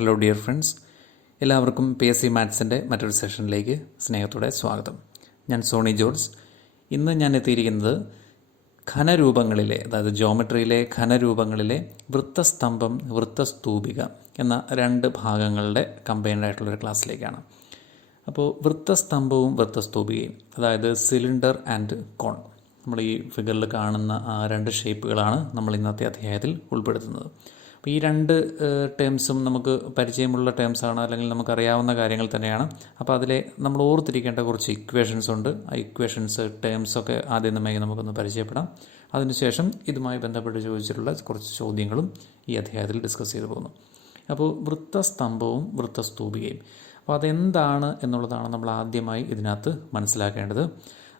Hello dear friends, എല്ലാവർക്കും PSC മാത്സിൻ്റെ മറ്റൊരു സെഷനിലേക്ക് സ്നേഹത്തോടെ സ്വാഗതം. ഞാൻ സോണി ജോർജ്. ഇന്ന് ഞാൻ എത്തിയിരിക്കുന്നത് ഘനരൂപങ്ങളിലെ, അതായത് ജോമെട്രിയിലെ ഘനരൂപങ്ങളിലെ വൃത്തസ്തംഭം, വൃത്തസ്തൂപിക എന്ന രണ്ട് ഭാഗങ്ങളുടെ കമ്പൈൻഡ് ആയിട്ടുള്ളൊരു ക്ലാസ്സിലേക്കാണ്. അപ്പോൾ വൃത്തസ്തംഭവും വൃത്തസ്തൂപികയും, അതായത് സിലിണ്ടർ ആൻഡ് കോൺ, നമ്മൾ ഈ ഫിഗറിൽ കാണുന്ന ആ രണ്ട് ഷേപ്പുകളാണ് നമ്മൾ ഇന്നത്തെ അധ്യായത്തിൽ ഉൾപ്പെടുത്തുന്നത്. അപ്പോൾ ഈ രണ്ട് ടേംസും നമുക്ക് പരിചയമുള്ള ടേംസാണ്, അല്ലെങ്കിൽ നമുക്കറിയാവുന്ന കാര്യങ്ങൾ തന്നെയാണ്. അപ്പോൾ അതിലെ നമ്മൾ ഓർത്തിരിക്കേണ്ട കുറച്ച് ഇക്വേഷൻസ് ഉണ്ട്. ആ ഇക്വേഷൻസ്, ടേംസൊക്കെ ആദ്യമായി നമുക്കൊന്ന് പരിചയപ്പെടാം. അതിനുശേഷം ഇതുമായി ബന്ധപ്പെട്ട് ചോദിച്ചിട്ടുള്ള കുറച്ച് ചോദ്യങ്ങളും ഈ അധ്യായത്തിൽ ഡിസ്കസ് ചെയ്തു പോകുന്നു. അപ്പോൾ വൃത്തസ്തംഭവും വൃത്തസ്തൂപികയും, അപ്പോൾ അതെന്താണ് എന്നുള്ളതാണ് നമ്മൾ ആദ്യമായി ഇതിനകത്ത് മനസ്സിലാക്കേണ്ടത്.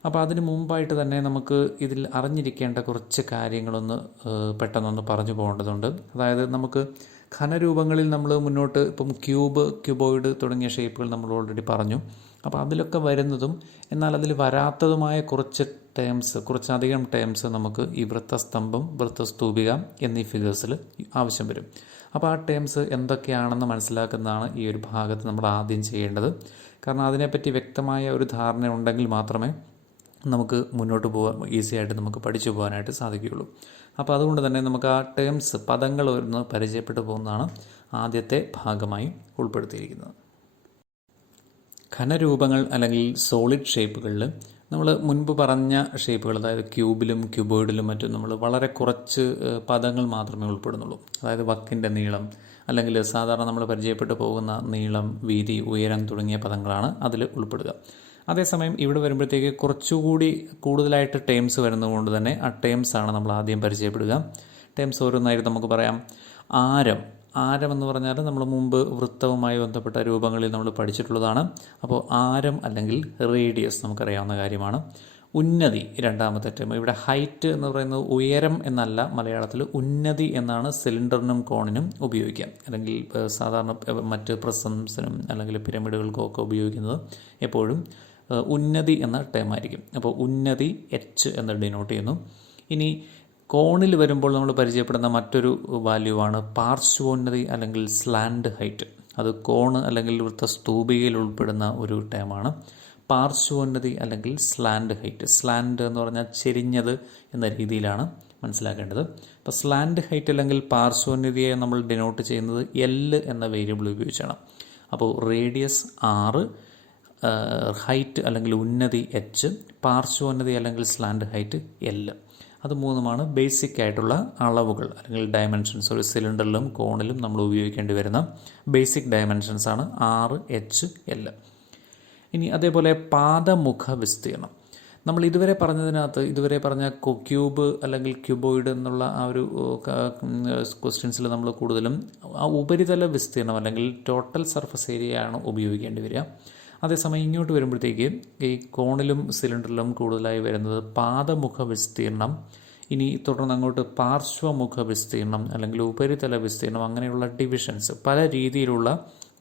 അപ്പോൾ അതിന് മുമ്പായിട്ട് തന്നെ നമുക്ക് ഇതിൽ അറിഞ്ഞിരിക്കേണ്ട കുറച്ച് കാര്യങ്ങളൊന്ന് പെട്ടെന്നൊന്ന് പറഞ്ഞു പോകേണ്ടതുണ്ട്. അതായത് നമുക്ക് ഘനരൂപങ്ങളിൽ നമ്മൾ മുന്നോട്ട് ഇപ്പം ക്യൂബ്, ക്യൂബോയിഡ് തുടങ്ങിയ ഷേപ്പുകൾ നമ്മൾ ഓൾറെഡി പറഞ്ഞു. അപ്പോൾ അതിലൊക്കെ വരുന്നതും എന്നാൽ അതിൽ വരാത്തതുമായ കുറച്ചധികം ടേംസ് നമുക്ക് ഈ വൃത്തസ്തംഭം, വൃത്തസ്തൂപിക എന്നീ ഫിഗേഴ്സിൽ ആവശ്യം വരും. അപ്പോൾ ആ ടേംസ് എന്തൊക്കെയാണെന്ന് മനസ്സിലാക്കുന്നതാണ് ഈ ഒരു ഭാഗത്ത് നമ്മൾ ആദ്യം ചെയ്യേണ്ടത്. കാരണം അതിനെപ്പറ്റി വ്യക്തമായ ഒരു ധാരണ ഉണ്ടെങ്കിൽ മാത്രമേ നമുക്ക് മുന്നോട്ട് പോകാൻ ഈസി ആയിട്ട് നമുക്ക് പഠിച്ചു പോകാനായിട്ട് സാധിക്കുകയുള്ളൂ. അപ്പോൾ അതുകൊണ്ട് തന്നെ നമുക്ക് ആ ടേംസ്, പദങ്ങൾ ഒന്ന് പരിചയപ്പെട്ടു പോകുന്നതാണ് ആദ്യത്തെ ഭാഗമായി ഉൾപ്പെടുത്തിയിരിക്കുന്നത്. ഘനരൂപങ്ങൾ അല്ലെങ്കിൽ സോളിഡ് ഷേപ്പുകളിൽ നമ്മൾ മുൻപ് പറഞ്ഞ ഷേപ്പുകൾ, അതായത് ക്യൂബിലും ക്യൂബോയിഡിലും മറ്റും നമ്മൾ വളരെ കുറച്ച് പദങ്ങൾ മാത്രമേ ഉൾപ്പെടുന്നുള്ളൂ. അതായത് വക്കിൻ്റെ നീളം, അല്ലെങ്കിൽ സാധാരണ നമ്മൾ പരിചയപ്പെട്ടു പോകുന്ന നീളം, വീതി, ഉയരം തുടങ്ങിയ പദങ്ങളാണ് അതിൽ ഉൾപ്പെടുക. അതേസമയം ഇവിടെ വരുമ്പോഴത്തേക്ക് കുറച്ചുകൂടി കൂടുതലായിട്ട് ടേംസ് വരുന്നതുകൊണ്ട് തന്നെ ആ ടേംസാണ് നമ്മൾ ആദ്യം പരിചയപ്പെടുക. ടേംസ് ഓരോന്നായിട്ട് നമുക്ക് പറയാം. ആരം എന്ന് പറഞ്ഞാൽ നമ്മൾ മുമ്പ് വൃത്തവുമായി ബന്ധപ്പെട്ട രൂപങ്ങളിൽ നമ്മൾ പഠിച്ചിട്ടുള്ളതാണ്. അപ്പോൾ ആരം അല്ലെങ്കിൽ റേഡിയസ് നമുക്കറിയാവുന്ന കാര്യമാണ്. ഉന്നതി രണ്ടാമത്തെ ടേം. ഇവിടെ ഹൈറ്റ് എന്ന് പറയുന്നത് ഉയരം എന്നല്ല, മലയാളത്തിൽ ഉന്നതി എന്നാണ് സിലിണ്ടറിനും കോണിനും ഉപയോഗിക്കാം. അല്ലെങ്കിൽ സാധാരണ മറ്റ് പ്രസംസിനും അല്ലെങ്കിൽ പിരമിഡുകൾക്കും ഒക്കെ ഉപയോഗിക്കുന്നത് എപ്പോഴും ഉന്നതി എന്ന ടേം ആയിരിക്കും. അപ്പോൾ ഉന്നതി H എന്ന് ഡിനോട്ട് ചെയ്യുന്നു. ഇനി കോണിൽ വരുമ്പോൾ നമ്മൾ പരിചയപ്പെടുന്ന മറ്റൊരു വാല്യൂ ആണ് പാർശ്വോന്നതി അല്ലെങ്കിൽ സ്ലാൻഡ് ഹൈറ്റ്. അത് കോണ് അല്ലെങ്കിൽ വൃത്തസ്തൂപികയിൽ ഉൾപ്പെടുന്ന ഒരു ടേമാണ്. പാർശ്വോന്നതി അല്ലെങ്കിൽ സ്ലാൻഡ് ഹൈറ്റ്. സ്ലാൻഡ് എന്ന് പറഞ്ഞാൽ ചെരിഞ്ഞത് എന്ന രീതിയിലാണ് മനസ്സിലാക്കേണ്ടത്. അപ്പോൾ സ്ലാൻഡ് ഹൈറ്റ് അല്ലെങ്കിൽ പാർശ്വോന്നതിയെ നമ്മൾ ഡിനോട്ട് ചെയ്യുന്നത് L എന്ന വേരിയബിൾ ഉപയോഗിച്ചാണ്. അപ്പോൾ റേഡിയസ് R, ഹൈറ്റ് അല്ലെങ്കിൽ ഉന്നതി H, പാർശ്വോന്നതി അല്ലെങ്കിൽ സ്ലാൻഡ് ഹൈറ്റ് L. അത് മൂന്നുമാണ് ബേസിക് ആയിട്ടുള്ള അളവുകൾ അല്ലെങ്കിൽ ഡയമെൻഷൻസ്. ഒരു സിലിണ്ടറിലും കോണിലും നമ്മൾ ഉപയോഗിക്കേണ്ടി വരുന്ന ബേസിക് ഡയമെൻഷൻസ് ആണ് R, H, L. ഇനി അതേപോലെ പാദമുഖ വിസ്തീർണം. നമ്മൾ ഇതുവരെ പറഞ്ഞ ക്യൂബ് അല്ലെങ്കിൽ ക്യൂബോയിഡ് എന്നുള്ള ആ ഒരു ക്വസ്റ്റ്യൻസിൽ നമ്മൾ കൂടുതലും ആ ഉപരിതല വിസ്തീർണം അല്ലെങ്കിൽ ടോട്ടൽ സർഫസ് ഏരിയ ആണ് ഉപയോഗിക്കേണ്ടി വരിക. അതേസമയം ഇങ്ങോട്ട് വരുമ്പോഴത്തേക്ക് ഈ കോണിലും സിലിണ്ടറിലും കൂടുതലായി വരുന്നത് പാദമുഖ വിസ്തീർണം, ഇനി തുടർന്ന് അങ്ങോട്ട് പാർശ്വമുഖ വിസ്തീർണം അല്ലെങ്കിൽ ഉപരിതല വിസ്തീർണം, അങ്ങനെയുള്ള ഡിവിഷൻസ്, പല രീതിയിലുള്ള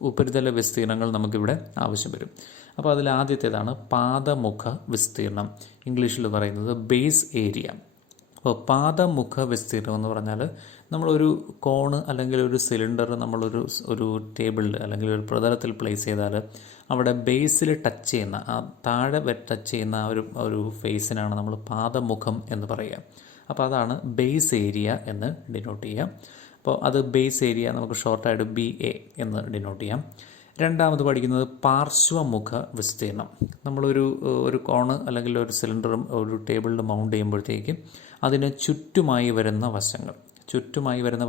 ഉപരിതല വിസ്തീർണങ്ങൾ നമുക്കിവിടെ ആവശ്യം വരും. അപ്പോൾ അതിൽ ആദ്യത്തേതാണ് പാദമുഖ വിസ്തീർണം, ഇംഗ്ലീഷിൽ പറയുന്നത് ബേസ് ഏരിയ. അപ്പോൾ പാദമുഖ വിസ്തീർണം എന്ന് പറഞ്ഞാൽ നമ്മളൊരു കോണ് അല്ലെങ്കിൽ ഒരു സിലിണ്ടർ നമ്മളൊരു ടേബിളിൽ അല്ലെങ്കിൽ ഒരു പ്രതലത്തിൽ പ്ലേസ് ചെയ്താൽ അവിടെ ബേസിൽ ടച്ച് ചെയ്യുന്ന, ആ താഴെ ടച്ച് ചെയ്യുന്ന ഒരു ഫേസിനാണ് നമ്മൾ പാദമുഖം എന്ന് പറയുക. അപ്പോൾ അതാണ് ബേസ് ഏരിയ എന്ന് ഡിനോട്ട് ചെയ്യാം. അപ്പോൾ അത് ബേസ് ഏരിയ നമുക്ക് ഷോർട്ടായിട്ട് BA എന്ന് ഡിനോട്ട് ചെയ്യാം. രണ്ടാമത് പഠിക്കുന്നത് പാർശ്വമുഖ വിസ്തീർണം. നമ്മളൊരു കോണ് അല്ലെങ്കിൽ ഒരു സിലിണ്ടറും ഒരു ടേബിളിൽ മൗണ്ട് ചെയ്യുമ്പോഴത്തേക്ക് അതിന് ചുറ്റുമായി വരുന്ന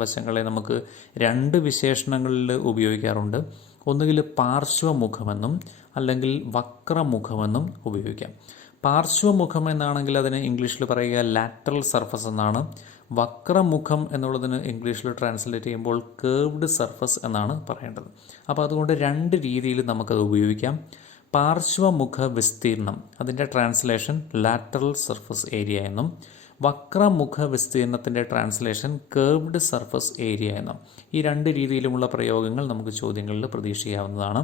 വശങ്ങളെ നമുക്ക് രണ്ട് വിശേഷണങ്ങളിൽ ഉപയോഗിക്കാറുണ്ട്. ഒന്നുകിൽ പാർശ്വമുഖമെന്നും അല്ലെങ്കിൽ വക്രമുഖമെന്നും ഉപയോഗിക്കാം. പാർശ്വമുഖം എന്നാണെങ്കിൽ അതിന് ഇംഗ്ലീഷിൽ പറയുക ലാറ്ററൽ സർഫസ് എന്നാണ്. വക്രമുഖം എന്നുള്ളതിന് ഇംഗ്ലീഷിൽ ട്രാൻസ്ലേറ്റ് ചെയ്യുമ്പോൾ കേർവ്ഡ് സർഫസ് എന്നാണ് പറയേണ്ടത്. അപ്പോൾ അതുകൊണ്ട് രണ്ട് രീതിയിൽ നമുക്കത് ഉപയോഗിക്കാം. പാർശ്വമുഖ വിസ്തീർണം, അതിൻ്റെ ട്രാൻസ്ലേഷൻ ലാറ്ററൽ സർഫസ് ഏരിയ എന്നും, വക്രമുഖ വിസ്തീർണത്തിൻ്റെ ട്രാൻസ്ലേഷൻ കേർവ്ഡ് സർഫസ് ഏരിയ എന്നും. ഈ രണ്ട് രീതിയിലുമുള്ള പ്രയോഗങ്ങൾ നമുക്ക് ചോദ്യങ്ങളിൽ പ്രതീക്ഷിക്കാവുന്നതാണ്.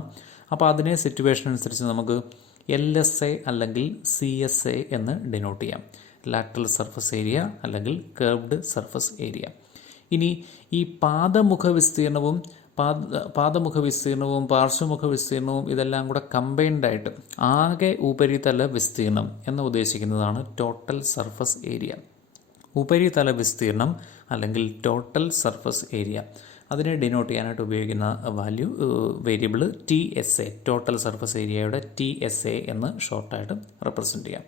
അപ്പോൾ അതിനെ സിറ്റുവേഷൻ അനുസരിച്ച് നമുക്ക് LSA അല്ലെങ്കിൽ CSA എന്ന് ഡിനോട്ട് ചെയ്യാം. ലാറ്ററൽ സർഫസ് ഏരിയ അല്ലെങ്കിൽ കേർവ്ഡ് സർഫസ് ഏരിയ. ഇനി ഈ പാദമുഖ വിസ്തീർണവും പാദമുഖ വിസ്തീർണവും പാർശ്വമുഖ വിസ്തീർണവും ഇതെല്ലാം കൂടെ കമ്പൈൻഡായിട്ട് ആകെ ഉപരിതല വിസ്തീർണം എന്ന് ഉദ്ദേശിക്കുന്നതാണ് ടോട്ടൽ സർഫസ് ഏരിയ. ഉപരിതല വിസ്തീർണം അല്ലെങ്കിൽ ടോട്ടൽ സർഫസ് ഏരിയ, അതിനെ ഡിനോട്ട് ചെയ്യാനായിട്ട് ഉപയോഗിക്കുന്ന വേരിയബിൾ TSA, ടോട്ടൽ സർഫസ് ഏരിയയുടെ TSA എന്ന് ഷോർട്ടായിട്ട് റെപ്രസെൻറ്റ് ചെയ്യാം.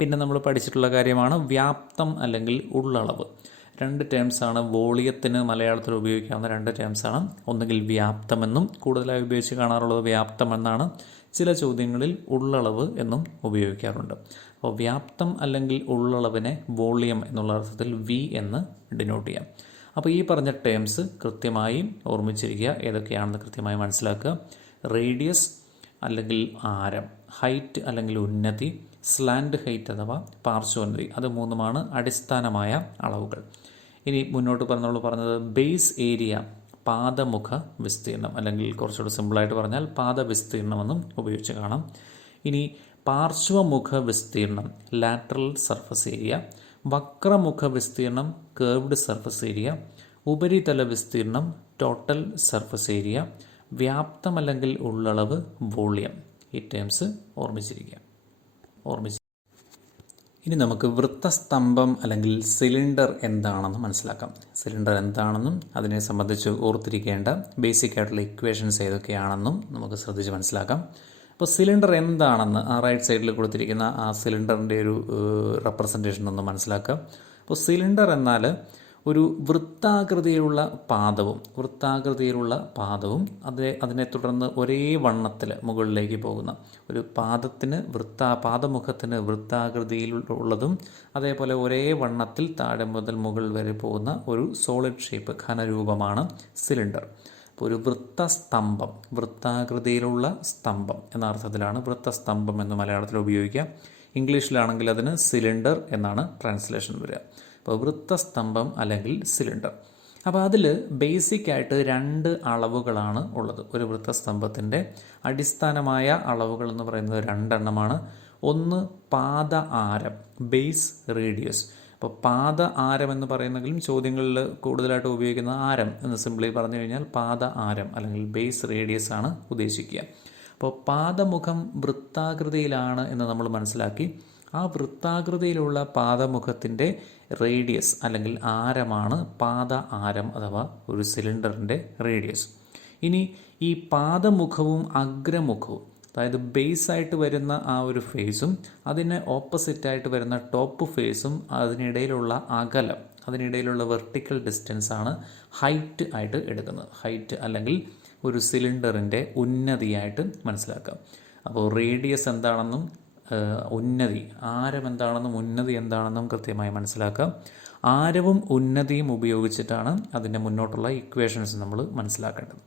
പിന്നെ നമ്മൾ പഠിച്ചിട്ടുള്ള കാര്യമാണ് വ്യാപ്തം അല്ലെങ്കിൽ ഉള്ളളവ്. രണ്ട് ടേംസാണ് വോളിയത്തിന് മലയാളത്തിൽ ഉപയോഗിക്കാവുന്ന രണ്ട് ടേംസാണ്. ഒന്നുകിൽ വ്യാപ്തമെന്നും കൂടുതലായി ഉപയോഗിച്ച് കാണാറുള്ളത് വ്യാപ്തം എന്നാണ്. ചില ചോദ്യങ്ങളിൽ ഉള്ളളവ് എന്നും ഉപയോഗിക്കാറുണ്ട്. അപ്പോൾ വ്യാപ്തം അല്ലെങ്കിൽ ഉള്ളളവിനെ വോളിയം എന്നുള്ള അർത്ഥത്തിൽ V എന്ന് ഡിനോട്ട് ചെയ്യാം. അപ്പോൾ ഈ പറഞ്ഞ ടേംസ് കൃത്യമായി ഓർമ്മിച്ചിരിക്കുക, ഏതൊക്കെയാണെന്ന് കൃത്യമായി മനസ്സിലാക്കുക. റേഡിയസ് അല്ലെങ്കിൽ ആരം, ഹൈറ്റ് അല്ലെങ്കിൽ ഉന്നതി, സ്ലാൻഡ് ഹൈറ്റ് അഥവാ പാർശ്വോന്നതി, അത് മൂന്നുമാണ് അടിസ്ഥാനമായ അളവുകൾ. ഇനി മുന്നോട്ട് പറഞ്ഞത് ബേസ് ഏരിയ, പാദമുഖ വിസ്തീർണം, അല്ലെങ്കിൽ കുറച്ചുകൂടി സിമ്പിളായിട്ട് പറഞ്ഞാൽ പാദവിസ്തീർണമെന്നും ഉപയോഗിച്ച് കാണാം. ഇനി പാർശ്വമുഖ വിസ്തീർണം, ലാറ്ററൽ സർഫസ് ഏരിയ, വക്രമുഖ വിസ്തീർണം, കേർവ്ഡ് സർഫസ് ഏരിയ, ഉപരിതല വിസ്തീർണം, ടോട്ടൽ സർഫസ് ഏരിയ, വ്യാപ്തം അല്ലെങ്കിൽ ഉള്ളളവ്, വോളിയം. ഈ ടേംസ് ഓർമ്മിച്ചിരിക്കുക. ഇനി നമുക്ക് വൃത്തസ്തംഭം അല്ലെങ്കിൽ സിലിണ്ടർ എന്താണെന്ന് മനസ്സിലാക്കാം. സിലിണ്ടർ എന്താണെന്നും അതിനെ സംബന്ധിച്ച് ഓർത്തിരിക്കേണ്ട ബേസിക് ആയിട്ടുള്ള ഇക്വേഷൻസ് ഏതൊക്കെയാണെന്നും നമുക്ക് ശ്രദ്ധിച്ച് മനസ്സിലാക്കാം. അപ്പോൾ സിലിണ്ടർ എന്താണെന്ന് ആ റൈറ്റ് സൈഡിൽ കൊടുത്തിരിക്കുന്ന ആ സിലിണ്ടറിൻ്റെ ഒരു റെപ്രസെൻറ്റേഷൻ ഒന്ന് മനസ്സിലാക്കാം. അപ്പോൾ സിലിണ്ടർ എന്നാൽ ഒരു വൃത്താകൃതിയിലുള്ള പാദവും അതിനെ തുടർന്ന് ഒരേ വണ്ണത്തിൽ മുകളിലേക്ക് പോകുന്ന ഒരു പാദമുഖത്തിന് വൃത്താകൃതിയിലുള്ളതും അതേപോലെ ഒരേ വണ്ണത്തിൽ താഴെ മുതൽ മുകൾ വരെ പോകുന്ന ഒരു സോളിഡ് ഷേപ്പ് ഘനരൂപമാണ് സിലിണ്ടർ. അപ്പോൾ ഒരു വൃത്തസ്തംഭം, വൃത്താകൃതിയിലുള്ള സ്തംഭം എന്ന അർത്ഥത്തിലാണ് വൃത്തസ്തംഭം എന്ന് മലയാളത്തിൽ ഉപയോഗിക്കുക. ഇംഗ്ലീഷിലാണെങ്കിൽ അതിന് സിലിണ്ടർ എന്നാണ് ട്രാൻസ്ലേഷൻ വരിക. അപ്പോൾ വൃത്തസ്തംഭം അല്ലെങ്കിൽ സിലിണ്ടർ. അപ്പോൾ അതിൽ ബേസിക്കായിട്ട് രണ്ട് അളവുകളാണ് ഉള്ളത്. ഒരു വൃത്തസ്തംഭത്തിൻ്റെ അടിസ്ഥാനമായ അളവുകൾ എന്ന് പറയുന്നത് രണ്ടെണ്ണമാണ്. ഒന്ന് പാദ ആരം, ബേസ് റേഡിയസ്. അപ്പോൾ പാദ ആരം എന്ന് പറയുന്നെങ്കിലും ചോദ്യങ്ങളിൽ കൂടുതലായിട്ട് ഉപയോഗിക്കുന്ന ആരം എന്ന് സിംപ്ലി പറഞ്ഞു കഴിഞ്ഞാൽ പാദ ആരം അല്ലെങ്കിൽ ബേസ് റേഡിയസ് ആണ് ഉദ്ദേശിക്കുക. അപ്പോൾ പാദമുഖം വൃത്താകൃതിയിലാണ് എന്ന് നമ്മൾ മനസ്സിലാക്കി. ആ വൃത്താകൃതിയിലുള്ള പാദമുഖത്തിൻ്റെ റേഡിയസ് അല്ലെങ്കിൽ ആരമാണ് പാദ ആരം അഥവാ ഒരു സിലിണ്ടറിൻ്റെ റേഡിയസ്. ഇനി ഈ പാദമുഖവും അഗ്രമുഖവും, അതായത് ബേസായിട്ട് വരുന്ന ആ ഒരു ഫേസും അതിന് ഓപ്പോസിറ്റായിട്ട് വരുന്ന ടോപ്പ് ഫേസും അതിനിടയിലുള്ള അകലം, അതിനിടയിലുള്ള വെർട്ടിക്കൽ ഡിസ്റ്റൻസാണ് ഹൈറ്റ് ആയിട്ട് എടുക്കുന്നത്. ഹൈറ്റ് അല്ലെങ്കിൽ ഒരു സിലിണ്ടറിൻ്റെ ഉന്നതിയായിട്ട് മനസ്സിലാക്കാം. അപ്പോൾ റേഡിയസ് എന്താണെന്നും ആരം എന്താണെന്നും ഉന്നതി എന്താണെന്നും കൃത്യമായി മനസ്സിലാക്കാം. ആരവും ഉന്നതിയും ഉപയോഗിച്ചിട്ടാണ് അതിൻ്റെ മുന്നോട്ടുള്ള ഇക്വേഷൻസ് നമ്മൾ മനസ്സിലാക്കേണ്ടത്.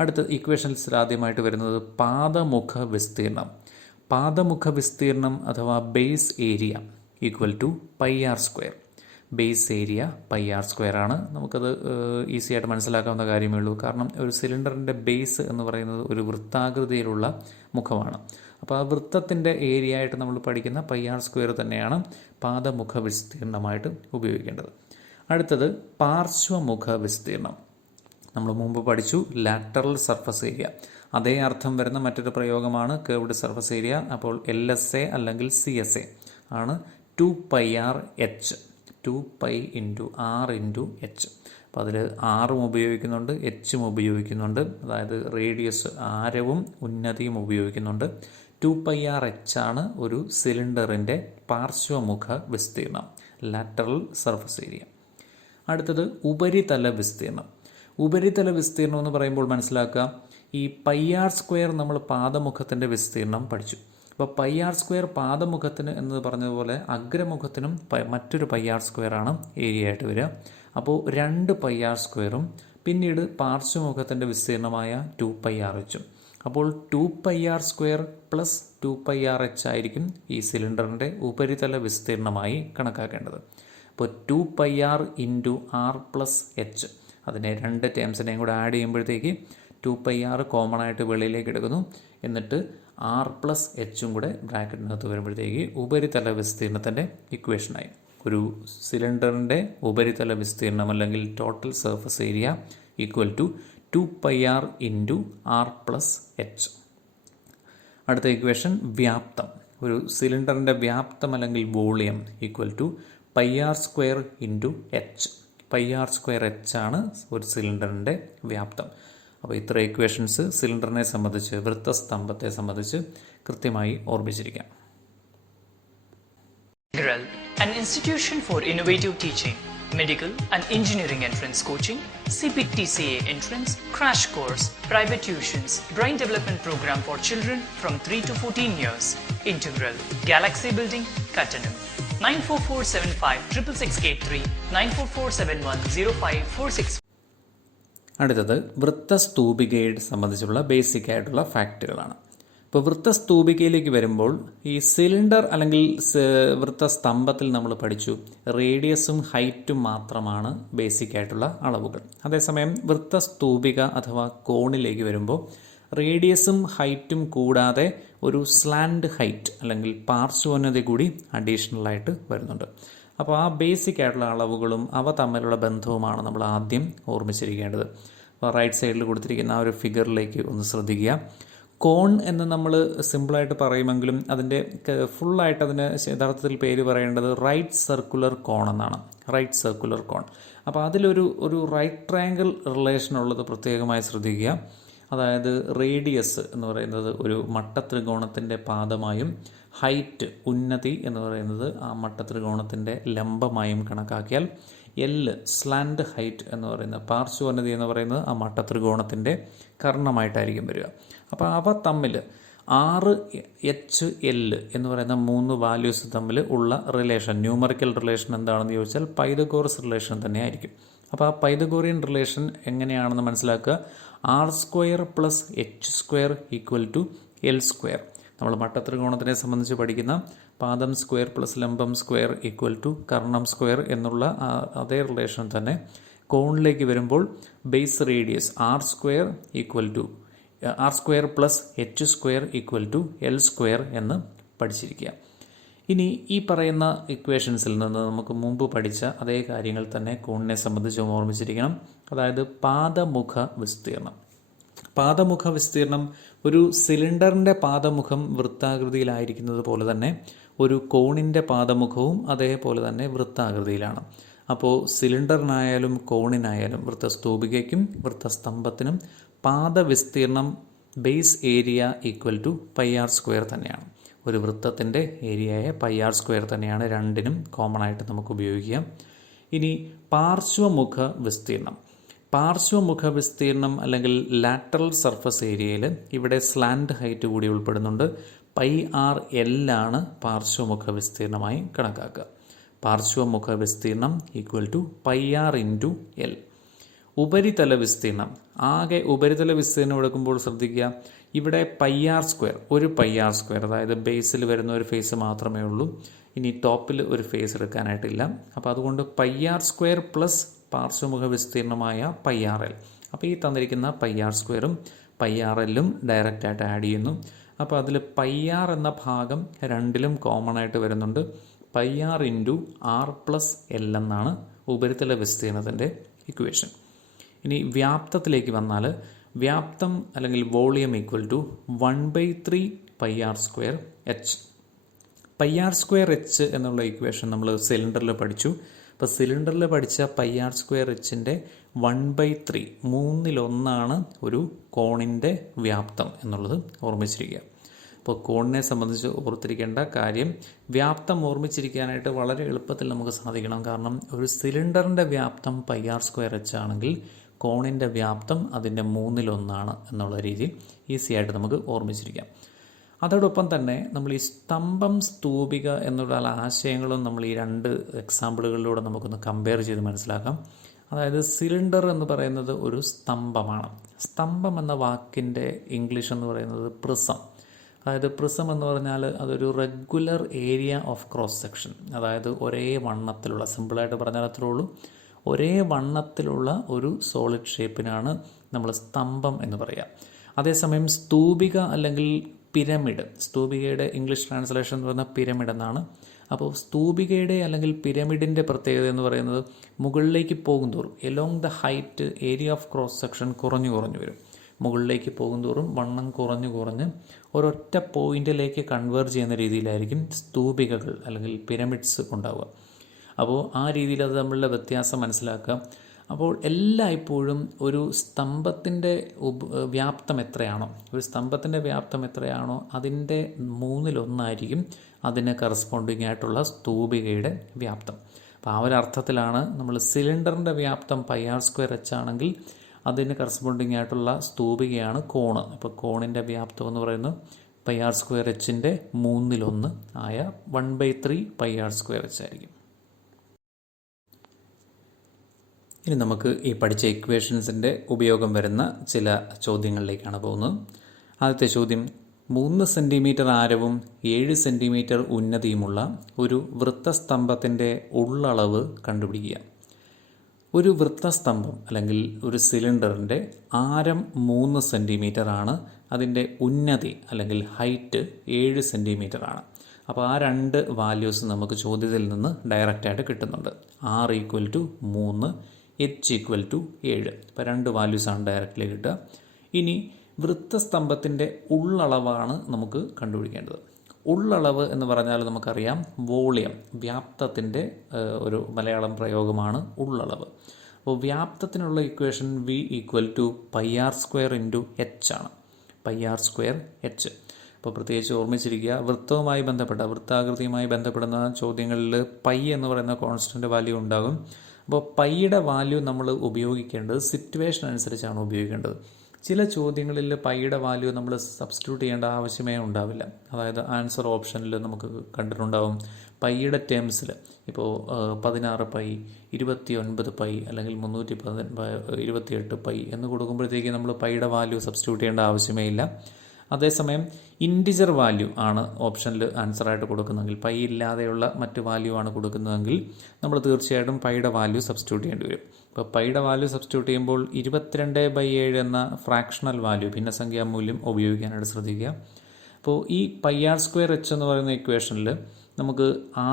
അടുത്ത ഇക്വേഷൻസിൽ ആദ്യമായിട്ട് വരുന്നത് പാദമുഖ വിസ്തീർണം. പാദമുഖ വിസ്തീർണം അഥവാ base area equal to πr². Base area πr² ആണ്. നമുക്കത് ഈസി ആയിട്ട് മനസ്സിലാക്കാവുന്ന കാര്യമേ ഉള്ളൂ. കാരണം ഒരു സിലിണ്ടറിൻ്റെ ബേസ് എന്ന് പറയുന്നത് ഒരു വൃത്താകൃതിയിലുള്ള മുഖമാണ്. അപ്പോൾ ആ വൃത്തത്തിൻ്റെ ഏരിയ ആയിട്ട് നമ്മൾ പഠിക്കുന്ന πr² തന്നെയാണ് പാദമുഖ വിസ്തീർണമായിട്ട് ഉപയോഗിക്കേണ്ടത്. അടുത്തത് പാർശ്വമുഖ വിസ്തീർണം. നമ്മൾ മുമ്പ് പഠിച്ചു ലാറ്ററൽ സർഫസ് ഏരിയ. അതേ അർത്ഥം വരുന്ന മറ്റൊരു പ്രയോഗമാണ് കേർവ്ഡ് സർഫസ് ഏരിയ. അപ്പോൾ LSA അല്ലെങ്കിൽ CSA ആണ് 2πr/h, 2π × r/h. അപ്പോൾ അതിൽ ആറും ഉപയോഗിക്കുന്നുണ്ട്, എച്ചും ഉപയോഗിക്കുന്നുണ്ട്. അതായത് റേഡിയസ് ആരവും ഉന്നതിയും ഉപയോഗിക്കുന്നുണ്ട്. 2πr/h ആണ് ഒരു സിലിണ്ടറിൻ്റെ പാർശ്വമുഖ വിസ്തീർണം, ലാറ്ററൽ സർഫസ് ഏരിയ. അടുത്തത് ഉപരിതല വിസ്തീർണം. ഉപരിതല വിസ്തീർണം എന്ന് പറയുമ്പോൾ മനസ്സിലാക്കുക, ഈ πr² നമ്മൾ പാദമുഖത്തിൻ്റെ വിസ്തീർണം പഠിച്ചു. അപ്പോൾ πr² പാദമുഖത്തിന് എന്ന് പറഞ്ഞതുപോലെ അഗ്രമുഖത്തിനും മറ്റൊരു πr² ആണ് ഏരിയ ആയിട്ട് വരിക. അപ്പോൾ 2 πr²ഉം പിന്നീട് പാർശ്വമുഖത്തിൻ്റെ വിസ്തീർണമായ 2πr/h. അപ്പോൾ 2πr² + 2πr/h ആയിരിക്കും ഈ സിലിണ്ടറിൻ്റെ ഉപരിതല വിസ്തീർണമായി കണക്കാക്കേണ്ടത്. അപ്പോൾ 2πr × r + h, അതിനെ രണ്ട് ടേംസിനെയും കൂടെ ആഡ് ചെയ്യുമ്പോഴത്തേക്ക് 2πr കോമൺ ആയിട്ട് വെളിയിലേക്ക് എടുക്കുന്നു. എന്നിട്ട് r + h കൂടെ ബ്രാക്കറ്റിനകത്ത് വരുമ്പോഴത്തേക്ക് ഉപരിതല വിസ്തീർണത്തിൻ്റെ ഇക്വേഷനായി. ഒരു സിലിണ്ടറിൻ്റെ ഉപരിതല വിസ്തീർണം അല്ലെങ്കിൽ total surface area equal to 2πr into R plus H. അടുത്ത ഇക്വേഷൻ വ്യാപ്തം. ഒരു സിലിണ്ടറിൻ്റെ വ്യാപ്തം അല്ലെങ്കിൽ volume equal to πr² into H. πr² H ആണ് ഒരു സിലിണ്ടറിൻ്റെ വ്യാപ്തം. അപ്പോൾ ഇത്ര ഇക്വേഷൻസ് സിലിണ്ടറിനെ സംബന്ധിച്ച്, വൃത്തസ്തംഭത്തെ സംബന്ധിച്ച് കൃത്യമായി ഓർമ്മിച്ചിരിക്കാം. Integral, an institution for innovative teaching, medical and engineering entrance coaching, CPTCA entrance, crash course, private tuitions, brain development program for children from 3 to 14 years. Integral, Galaxy Building, Kattanam. 94475 6683 94471 0546. അടുത്തത് വൃത്തസ്തൂപികയെ സംബന്ധിച്ചുള്ള ബേസിക് ആയിട്ടുള്ള ഫാക്റ്റുകളാണ്. ഇപ്പോൾ വൃത്തസ്തൂപികയിലേക്ക് വരുമ്പോൾ ഈ cylinder അല്ലെങ്കിൽ വൃത്തസ്തംഭത്തിൽ നമ്മൾ പഠിച്ചു റേഡിയസും ഹൈറ്റും മാത്രമാണ് ബേസിക് ആയിട്ടുള്ള അളവുകൾ. അതേസമയം വൃത്തസ്തൂപിക അഥവാ കോണിലേക്ക് വരുമ്പോൾ റേഡിയസും ഹൈറ്റും കൂടാതെ ഒരു സ്ലാൻഡ് ഹൈറ്റ് അല്ലെങ്കിൽ പാർശ്വോന്നത കൂടി അഡീഷണൽ ആയിട്ട് വരുന്നുണ്ട്. അപ്പോൾ ആ ബേസിക് ആയിട്ടുള്ള അളവുകളും അവ തമ്മിലുള്ള ബന്ധവുമാണ് നമ്മൾ ആദ്യം ഓർമ്മിച്ചിരിക്കേണ്ടത്. അപ്പോൾ റൈറ്റ് സൈഡിൽ കൊടുത്തിരിക്കുന്ന ആ ഒരു ഫിഗറിലേക്ക് ഒന്ന് ശ്രദ്ധിക്കുക. കോൺ എന്ന് നമ്മൾ സിമ്പിളായിട്ട് പറയുമെങ്കിലും അതിൻ്റെ ഫുള്ളായിട്ട് അതിന് യഥാർത്ഥത്തിൽ പേര് പറയേണ്ടത് റൈറ്റ് സർക്കുലർ കോൺ എന്നാണ്. Right circular cone. അപ്പോൾ അതിലൊരു റൈറ്റ് ട്രയാങ്കിൾ റിലേഷൻ ഉള്ളത് പ്രത്യേകമായി ശ്രദ്ധിക്കുക. അതായത് റേഡിയസ് എന്ന് പറയുന്നത് ഒരു മട്ടത്രികോണത്തിൻ്റെ പാദമായും ഹൈറ്റ് ഉന്നതി എന്ന് പറയുന്നത് ആ മട്ടത്രികോണത്തിൻ്റെ ലംബമായും കണക്കാക്കിയാൽ എല് സ്ലാൻഡ് ഹൈറ്റ് എന്ന് പറയുന്ന പാർശ്വോന്നതി എന്ന് പറയുന്നത് ആ മട്ടത്രികോണത്തിൻ്റെ കർണമായിട്ടായിരിക്കും വരിക. അപ്പോൾ അവ തമ്മിൽ RHL എന്ന് പറയുന്ന 3 വാല്യൂസ് തമ്മിൽ ഉള്ള റിലേഷൻ, ന്യൂമറിക്കൽ റിലേഷൻ എന്താണെന്ന് ചോദിച്ചാൽ പൈതഗോറസ് റിലേഷൻ തന്നെയായിരിക്കും. അപ്പോൾ ആ പൈതഗോറിയൻ റിലേഷൻ എങ്ങനെയാണെന്ന് മനസ്സിലാക്കുക. R² plus H² equal to L². നമ്മൾ മട്ടത്രികോണത്തിനെ സംബന്ധിച്ച് പഠിക്കുന്ന പാദം സ്ക്വയർ പ്ലസ് ലംബം സ്ക്വയർ ഈക്വൽ ടു കർണം സ്ക്വയർ എന്നുള്ള അതേ റിലേഷൻ തന്നെ കോണിലേക്ക് വരുമ്പോൾ base radius R² equal to R² plus H² equal to L² എന്ന് പഠിച്ചിരിക്കുക. ഇനി ഈ പറയുന്ന ഇക്വേഷൻസിൽ നിന്ന് നമുക്ക് മുമ്പ് പഠിച്ച അതേ കാര്യങ്ങൾ തന്നെ കോണിനെ സംബന്ധിച്ച് ഓർമ്മിച്ചിരിക്കണം. അതായത് പാദമുഖ വിസ്തീർണം. പാദമുഖ വിസ്തീർണം ഒരു സിലിണ്ടറിൻ്റെ പാദമുഖം വൃത്താകൃതിയിലായിരിക്കുന്നത് പോലെ തന്നെ ഒരു കോണിൻ്റെ പാദമുഖവും അതേപോലെ തന്നെ വൃത്താകൃതിയിലാണ്. അപ്പോൾ സിലിണ്ടറിനായാലും കോണിനായാലും വൃത്തസ്തൂപികയ്ക്കും വൃത്തസ്തംഭത്തിനും പാദവിസ്തീർണം base area equal to πr² തന്നെയാണ്. ഒരു വൃത്തത്തിൻ്റെ ഏരിയയായ πr² തന്നെയാണ് രണ്ടിനും കോമൺ ആയിട്ട് നമുക്ക് ഉപയോഗിക്കാം. ഇനി പാർശ്വമുഖ വിസ്തീർണം. പാർശ്വമുഖ വിസ്തീർണം അല്ലെങ്കിൽ ലാറ്ററൽ സർഫസ് ഏരിയയിൽ ഇവിടെ സ്ലാൻഡ് ഹൈറ്റ് കൂടി ഉൾപ്പെടുന്നുണ്ട്. πrL ആണ് പാർശ്വമുഖ വിസ്തീർണമായി കണക്കാക്കുക. പാർശ്വമുഖ വിസ്തീർണം equal to πr into L. ഉപരിതല വിസ്തീർണം, ആകെ ഉപരിതല വിസ്തീർണം എടുക്കുമ്പോൾ ശ്രദ്ധിക്കുക, ഇവിടെ πr², ഒരു πr², അതായത് ബേസിൽ വരുന്ന ഒരു ഫേസ് മാത്രമേ ഉള്ളൂ. ഇനി ടോപ്പിൽ ഒരു ഫേസ് എടുക്കാനായിട്ടില്ല. അപ്പോൾ അതുകൊണ്ട് πr² പ്ലസ് പാർശ്വമുഖ വിസ്തീർണമായ πrL. അപ്പോൾ ഈ തന്നിരിക്കുന്ന πr² πrLും ഡയറക്റ്റായിട്ട് ആഡ് ചെയ്യുന്നു. അപ്പോൾ അതിൽ πr എന്ന ഭാഗം രണ്ടിലും കോമൺ ആയിട്ട് വരുന്നുണ്ട്. πr into R plus L എന്നാണ് ഉപരിതല വിസ്തീർണത്തിൻ്റെ ഇക്വേഷൻ. ഇനി വ്യാപ്തത്തിലേക്ക് വന്നാൽ വ്യാപ്തം അല്ലെങ്കിൽ volume equal to 1/3 πr² H. πr² H എന്നുള്ള ഇക്വേഷൻ നമ്മൾ സിലിണ്ടറിൽ പഠിച്ചു. അപ്പോൾ സിലിണ്ടറിൽ പഠിച്ച πr² Hൻ്റെ 1/3 മൂന്നിലൊന്നാണ് ഒരു കോണിൻ്റെ വ്യാപ്തം എന്നുള്ളത് ഓർമ്മിച്ചിരിക്കുക. അപ്പോൾ കോണിനെ സംബന്ധിച്ച് ഓർത്തിരിക്കേണ്ട കാര്യം, വ്യാപ്തം ഓർമ്മിച്ചിരിക്കാനായിട്ട് വളരെ എളുപ്പത്തിൽ നമുക്ക് സാധിക്കണം. കാരണം ഒരു സിലിണ്ടറിൻ്റെ വ്യാപ്തം πr² H ആണെങ്കിൽ കോണിൻ്റെ വ്യാപ്തം അതിൻ്റെ മൂന്നിലൊന്നാണ് എന്നുള്ള രീതിയിൽ ഈസി ആയിട്ട് നമുക്ക് ഓർമ്മിച്ചിരിക്കാം. അതോടൊപ്പം തന്നെ നമ്മൾ ഈ സ്തംഭം സ്തൂപിക എന്നുള്ള ആശയങ്ങളും നമ്മൾ ഈ രണ്ട് എക്സാമ്പിളുകളിലൂടെ നമുക്കൊന്ന് കമ്പയർ ചെയ്ത് മനസ്സിലാക്കാം. അതായത് സിലിണ്ടർ എന്ന് പറയുന്നത് ഒരു സ്തംഭമാണ്. സ്തംഭം എന്ന വാക്കിൻ്റെ ഇംഗ്ലീഷ് എന്ന് പറയുന്നത് പ്രിസം. അതായത് പ്രിസം എന്ന് പറഞ്ഞാൽ അതൊരു regular area of cross section, അതായത് ഒരേ വണ്ണത്തിലുള്ള, സിമ്പിളായിട്ട് പറഞ്ഞാൽ അത്രേ ഉള്ളൂ, ഒരേ വണ്ണത്തിലുള്ള ഒരു സോളിഡ് ഷേപ്പിനാണ് നമ്മൾ സ്തംഭം എന്ന് പറയുക. അതേസമയം സ്തൂപിക അല്ലെങ്കിൽ പിരമിഡ്, സ്തൂപികയുടെ ഇംഗ്ലീഷ് ട്രാൻസ്ലേഷൻ എന്ന് പറയുന്ന പിരമിഡ് എന്നാണ്. അപ്പോൾ സ്തൂപികയുടെ അല്ലെങ്കിൽ പിരമിഡിൻ്റെ പ്രത്യേകത എന്ന് പറയുന്നത് മുകളിലേക്ക് പോകുന്തോറും along the height area of cross section കുറഞ്ഞു വരും. മുകളിലേക്ക് പോകുന്തോറും വണ്ണം കുറഞ്ഞ് ഒരൊറ്റ പോയിന്റിലേക്ക് കൺവേർജ് ചെയ്യുന്ന രീതിയിലായിരിക്കും സ്തൂപികകൾ അല്ലെങ്കിൽ പിരമിഡ്സ് ഉണ്ടാവുക. അപ്പോൾ ആ രീതിയിൽ അത് തമ്മിലുള്ള വ്യത്യാസം മനസ്സിലാക്കുക. അപ്പോൾ എല്ലായ്പ്പോഴും ഒരു സ്തംഭത്തിൻ്റെ വ്യാപ്തം എത്രയാണോ അതിൻ്റെ 1/3 അതിന് കറസ്പോണ്ടിങ് ആയിട്ടുള്ള സ്തൂപികയുടെ വ്യാപ്തം. അപ്പോൾ ആ ഒരു അർത്ഥത്തിലാണ് നമ്മൾ സിലിണ്ടറിൻ്റെ വ്യാപ്തം πr²h ആണെങ്കിൽ അതിന് കറസ്പോണ്ടിങ് ആയിട്ടുള്ള സ്തൂപികയാണ് കോണ്. അപ്പോൾ കോണിൻ്റെ വ്യാപ്തം എന്ന് പറയുന്നത് πr²hൻ്റെ 1/3 ആയ 1/3 πr²h ആയിരിക്കും. ഇനി നമുക്ക് ഈ പഠിച്ച ഇക്വേഷൻസിൻ്റെ ഉപയോഗം വരുന്ന ചില ചോദ്യങ്ങളിലേക്കാണ് പോകുന്നത്. ആദ്യത്തെ ചോദ്യം, 3 സെൻറ്റിമീറ്റർ ആരവും 7 സെൻറ്റിമീറ്റർ ഉന്നതിയുമുള്ള ഒരു വൃത്തസ്തംഭത്തിൻ്റെ ഉള്ളളവ് കണ്ടുപിടിക്കുക. ഒരു വൃത്തസ്തംഭം അല്ലെങ്കിൽ ഒരു സിലിണ്ടറിൻ്റെ ആരം 3 സെൻറ്റിമീറ്റർ ആണ്, അതിൻ്റെ ഉന്നതി അല്ലെങ്കിൽ ഹൈറ്റ് 7 സെൻറ്റിമീറ്റർ ആണ്. അപ്പോൾ ആ 2 വാല്യൂസ് നമുക്ക് ചോദ്യത്തിൽ നിന്ന് ഡയറക്റ്റായിട്ട് കിട്ടുന്നുണ്ട്. r = 3, h = 7. ഇപ്പോൾ 2 വാല്യൂസാണ് ഡയറക്റ്റ്ലി കിട്ടുക. ഇനി വൃത്തസ്തംഭത്തിൻ്റെ ഉള്ളളവാണ് നമുക്ക് കണ്ടുപിടിക്കേണ്ടത്. ഉള്ളളവ് എന്ന് പറഞ്ഞാൽ നമുക്കറിയാം വോളിയം, വ്യാപ്തത്തിൻ്റെ ഒരു മലയാളം പ്രയോഗമാണ് ഉള്ളളവ്. അപ്പോൾ വ്യാപ്തത്തിനുള്ള ഇക്വേഷൻ v = πr² × h ആണ്. πr²h. അപ്പോൾ പ്രത്യേകിച്ച് ഓർമ്മിച്ചിരിക്കുക, വൃത്താകൃതിയുമായി ബന്ധപ്പെടുന്ന ചോദ്യങ്ങളിൽ പൈ എന്ന് പറയുന്ന കോൺസ്റ്റൻ്റ് വാല്യൂ ഉണ്ടാകും. അപ്പോൾ പൈയുടെ വാല്യൂ നമ്മൾ ഉപയോഗിക്കേണ്ടത് സിറ്റുവേഷൻ അനുസരിച്ചാണ് ഉപയോഗിക്കേണ്ടത്. ചില ചോദ്യങ്ങളിൽ പൈയുടെ വാല്യൂ നമ്മൾ സബ്സ്റ്റിറ്റ്യൂട്ട് ചെയ്യേണ്ട ആവശ്യമേ ഉണ്ടാവില്ല. അതായത് ആൻസർ ഓപ്ഷനിൽ നമുക്ക് കണ്ടിട്ടുണ്ടാവും പൈയുടെ ടേംസിൽ ഇപ്പോൾ 16 പൈ, 29 പൈ അല്ലെങ്കിൽ 328 പൈ എന്ന് കൊടുക്കുമ്പോഴത്തേക്ക് നമ്മൾ പൈയുടെ വാല്യൂ സബ്സ്റ്റിറ്റ്യൂട്ട് ചെയ്യേണ്ട ആവശ്യമേ ഇല്ല. അതേസമയം ഇൻറ്റിജർ വാല്യൂ ആണ് ഓപ്ഷനിൽ ആൻസറായിട്ട് കൊടുക്കുന്നതെങ്കിൽ, പൈ ഇല്ലാതെയുള്ള മറ്റ് വാല്യൂ ആണ് കൊടുക്കുന്നതെങ്കിൽ നമ്മൾ തീർച്ചയായിട്ടും പൈയുടെ വാല്യൂ സബ്സ്റ്റിറ്റ്യൂട്ട് ചെയ്യേണ്ടി വരും. ഇപ്പോൾ പൈയുടെ വാല്യൂ സബ്സ്റ്റിറ്റ്യൂട്ട് ചെയ്യുമ്പോൾ 22/7 എന്ന ഫ്രാക്ഷണൽ വാല്യൂ ഭിന്നസംഖ്യാ മൂല്യം ഉപയോഗിക്കാനായിട്ട് ശ്രദ്ധിക്കുക. അപ്പോൾ ഈ πr²h എന്ന് പറയുന്ന ഇക്വേഷനിൽ നമുക്ക്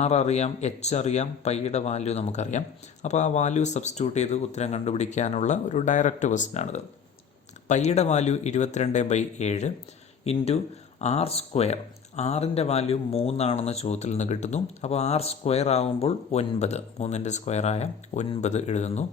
r അറിയാം, h അറിയാം, പൈയുടെ വാല്യൂ നമുക്കറിയാം. അപ്പോൾ ആ വാല്യൂ സബ്സ്റ്റിറ്റ്യൂട്ട് ചെയ്ത് ഉത്തരം കണ്ടുപിടിക്കാനുള്ള ഒരു ഡയറക്റ്റ് ക്വസ്റ്റ്യനാണിത്. പൈയുടെ value 22/7 × r². ആറിൻ്റെ വാല്യൂ 3 ആണെന്ന് ചോദ്യത്തിൽ നിന്ന് കിട്ടുന്നു. അപ്പോൾ r² ആകുമ്പോൾ 9, 3ൻ്റെ സ്ക്വയറായ 9 എഴുതുന്നു.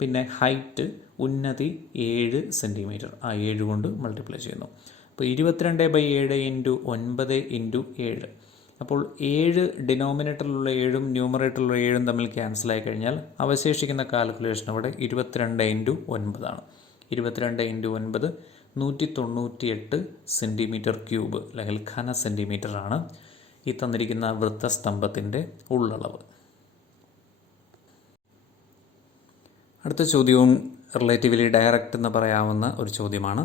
പിന്നെ ഹൈറ്റ്, ഉന്നതി 7 സെൻറ്റിമീറ്റർ, ആ 7 കൊണ്ട് മൾട്ടിപ്ലൈ ചെയ്യുന്നു. അപ്പോൾ 22/7 × 9 × 7. അപ്പോൾ 7 ഡിനോമിനേറ്ററിലുള്ള 7ഉം ന്യൂമറേറ്ററിലുള്ള 7ഉം തമ്മിൽ ക്യാൻസലായി കഴിഞ്ഞാൽ അവശേഷിക്കുന്ന കാൽക്കുലേഷൻ അവിടെ 22 × 9 ആണ്. 22 × 9 198 സെൻറ്റിമീറ്റർ ക്യൂബ് അല്ലെങ്കിൽ ഘന സെൻറ്റിമീറ്റർ ആണ് ഈ തന്നിരിക്കുന്ന വൃത്തസ്തംഭത്തിൻ്റെ ഉള്ളളവ്. അടുത്ത ചോദ്യവും റിലേറ്റീവ്ലി ഡയറക്റ്റ് എന്ന് പറയാവുന്ന ഒരു ചോദ്യമാണ്.